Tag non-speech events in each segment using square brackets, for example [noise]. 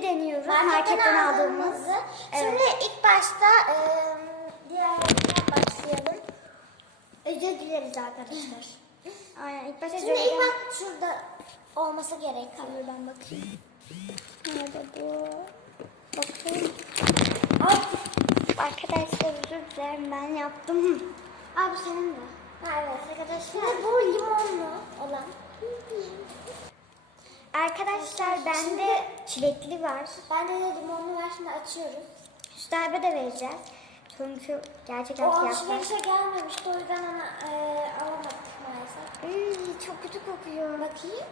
Limoni deniyoruz. Marketten, Marketten aldığımızı. aldığımızı. Şimdi Evet. ilk başta e, diğerlerinden başlayalım. Özür dileriz arkadaşlar. [laughs] Aynen ilk başta Şimdi ilk bak şurada olması gerek. Ben bakayım. Nerede bu? Bakayım. Al. Arkadaşlar özür dilerim ben yaptım. Abi senin de. Evet arkadaşlar. Şimdi bu limonlu olan. Arkadaşlar bende çilekli var. Bende de limonlu var şimdi açıyoruz. Üstad'a da vereceğiz. Çünkü gerçekten O alışverişe gelmemişti o yüzden ona e, alamadık maalesef. Iy, çok kötü kokuyor. Bakayım.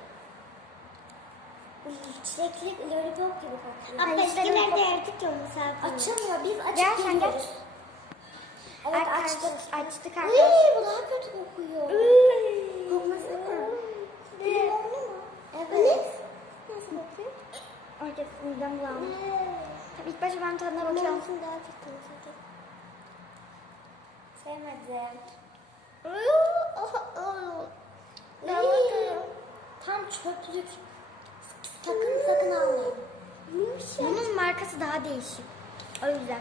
Çilekli lollipop gibi kokuyor. Ama eskilerde yerdik ya onu sen. Açılmıyor. Biz açıp geliyoruz. gel. Evet Arkadaş- açtık. açtık arkadaşlar. bu daha kötü kokuyor. Kokmasana. Limonlu mu? Evet. Nasıl bakayım? Orada midem bulandı. Tabii ilk başta ben tadına bakıyorum. daha kötü. Sevmedim. Ne Uy, bakıyor? Tam çöplük. Sakın sakın almayın. Bunun markası daha değişik. O yüzden.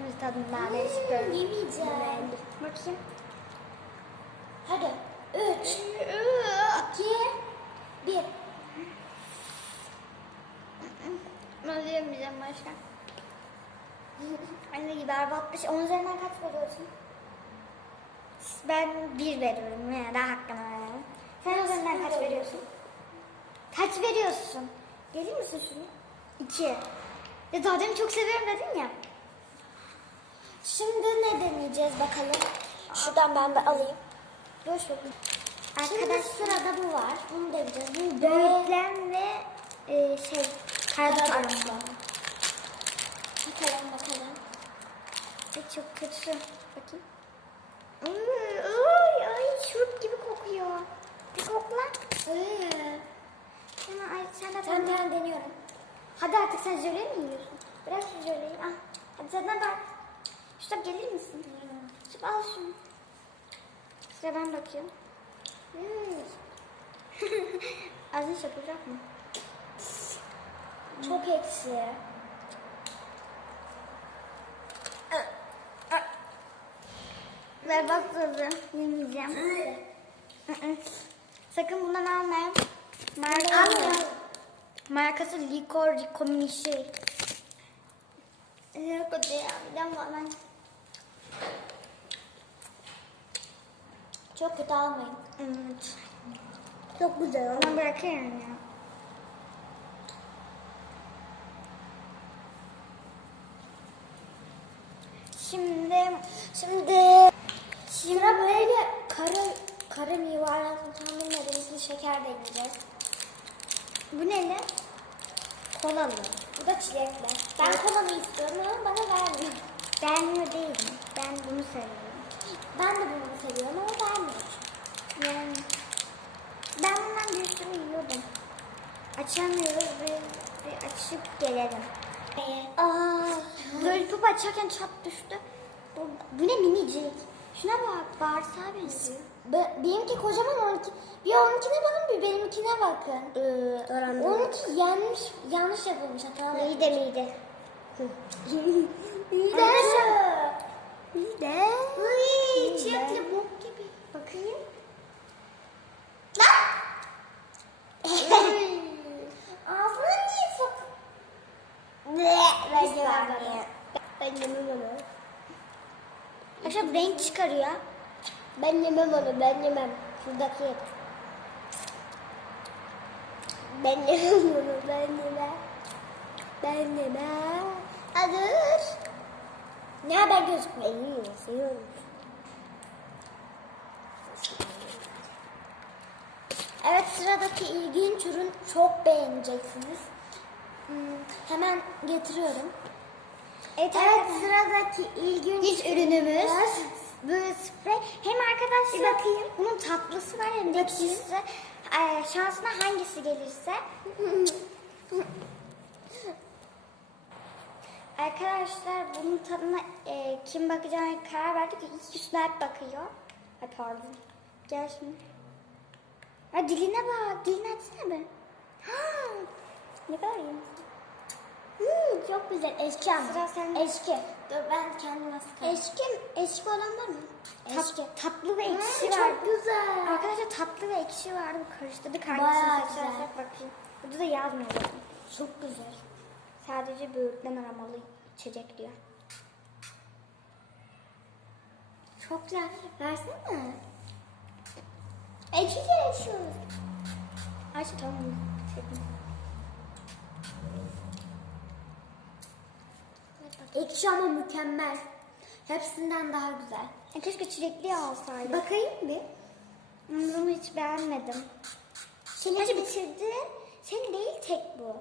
Evet tadını daha değişik görünüyor. Yemeyeceğim. Bakayım. Hadi. Üç, iki, bir. Ben yemeyeceğim başka. Anne gibi berbatmış. Onun üzerinden kaç veriyorsun? Ben bir veriyorum. Yani daha hakkını veriyorum. Sen üzerinden kaç veriyorsun? Kaç veriyorsun? Gelir misin şunu? İki. Ya daha demin çok seviyorum dedin ya. Şimdi ne deneyeceğiz bakalım. Şuradan ben de alayım. Dur. Arkadaş sırada bu var. Bunu deneyeceğiz. Bu böğürtlen ve e, şey Karadut. aromalı. Bakalım bakalım. Ay çok kötü. Bakayım. Ay, ay, ay şurup gibi kokuyor. Bir kokla. Ee, Hemen ay sen de ben ben deniyorum. Hadi artık sen jöle mi yiyorsun? Bırak şu jöleyi. Ah. Hadi sen de bak. Şurada gelir misin? Şu al şunu. Sıra ben bakıyorum. Hmm. [laughs] Az iş yapacak mı? Çok ekşi. Ver bak sözü. Yemeyeceğim. [laughs] Sakın bundan almayın. Markası, markası Licor Ricominişi. Yok o ya. Bir var ben. Çok kötü almayın. Evet. Çok güzel. Ben bırakıyorum ya. Şimdi Şimdi Sıra böyle kara kara yuvarlak bilmediğimiz bir şeker deneyeceğiz. bu ne ne? Kolalı. Bu da çilekli. Ben kolanı istiyorum ama bana vermiyor. Beğenmiyor değilim. Ben bunu seviyorum. Ben de bunu seviyorum ama vermiyor. Yani ben bundan bir sürü yiyordum. Açamıyoruz ve bir açıp gelelim. Aa, lollipop açarken çat düştü. Bu, bu ne minicik. Şuna bak bağırsağa benziyor. Be- benimki kocaman 12. Bir onunkine bakın bir benimkine bakın. Ee, Onunki yanlış yanlış yapılmış hatalı. Mide mide. [laughs] Mide. Mide. Uy, çilekli bok gibi. Bakayım. Ağzına niye sok? Ne? Ben yemem bunu. Ben yemem onu. Arkadaşlar renk çıkarıyor. Ben yemem onu, ben yemem. Şuradaki yet. Ben yemem onu, ben yemem. Ben yemem. Hazır. Ne haber gözükmüyor? İyi, seviyorum. Evet sıradaki ilginç ürün çok beğeneceksiniz. Hmm, hemen getiriyorum. Evet, Evet sıradaki ilginç ürünümüz bu sprey. Hem arkadaşlar bunun tatlısı var hem de ekşisi. Ee, şansına hangisi gelirse. [laughs] Arkadaşlar bunun tadına e, kim bakacağına karar verdik. İlk Üstad bakıyor. Ay pardon. Gel şimdi. Ha, diline bak. Dilini açsana be. [gasps] ne kadar iyi. Çok güzel. Eşki ama. Sıra sende. Eşki. Dur ben kendime sıkarım. Eşki, eşki olan var mı? Eşki. Tat, tatlı ve ekşi vardı. çok güzel. Arkadaşlar tatlı ve ekşi vardı. Karıştırdık Bayağı güzel. bakayım. Burada da yazmıyor. Çok güzel. Sadece böğürtlen aromalı içecek diyor. Çok güzel. Versene. Ekşi gerekiyor. Ay tamam. Bitirdim. Ekşi ama mükemmel. Hepsinden daha güzel. E, keşke çilekli alsaydım. Bakayım bir. Bunu hiç beğenmedim. Çilekli bitirdi. Senin değil tek bu.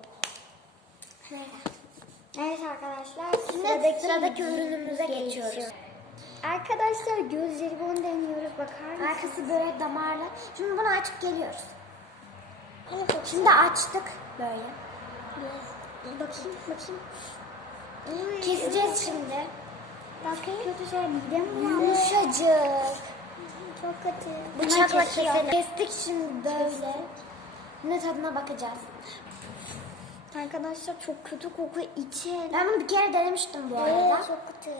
Evet arkadaşlar. Şimdi sıradaki ürünümüze geçiyoruz. Arkadaşlar göz jelibonu deniyoruz. Bakar mısınız? Arkası böyle damarlı. Şimdi bunu açıp geliyoruz. Şimdi açtık böyle. Bakayım bakayım. Keseceğiz şimdi. Bakayım. Kötü şey midem. Yumuşacık. Çok kötü. Bıçakla keselim. Kestik şimdi böyle. Ne tadına bakacağız. Arkadaşlar çok kötü kokuyor. İçe. Ben bunu bir kere denemiştim bu Evet, arada. çok kötü.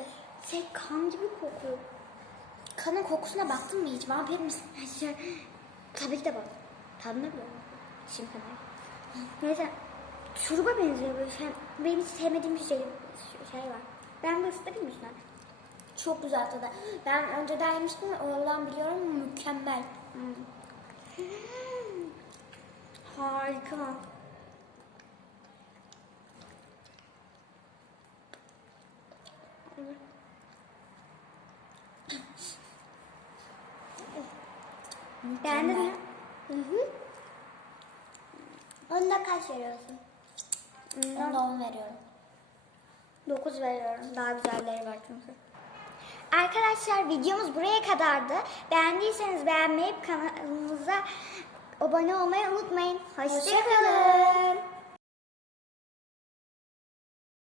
Şey kan gibi kokuyor. Kanın kokusuna baktın mı hiç? Vampir misin? Tabii ki de bak. Tadına bile. Şimdi kadar. Neyse. Şuruba benziyor böyle. Benim hiç sevmediğim bir şey, şey var. Ben bu ısıtayım mı? Çok güzel tadı. Ben önceden yemiştim ve oradan biliyorum mükemmel. Hmm. Harika. Beğendin mi? Hı hı. Onda kaç veriyorsun? Onda 10 veriyorum. 9 veriyorum. Daha güzelleri var çünkü. Arkadaşlar videomuz buraya kadardı. Beğendiyseniz beğenmeyi kanalımıza abone olmayı unutmayın. Hoşçakalın. Hoşçakalın.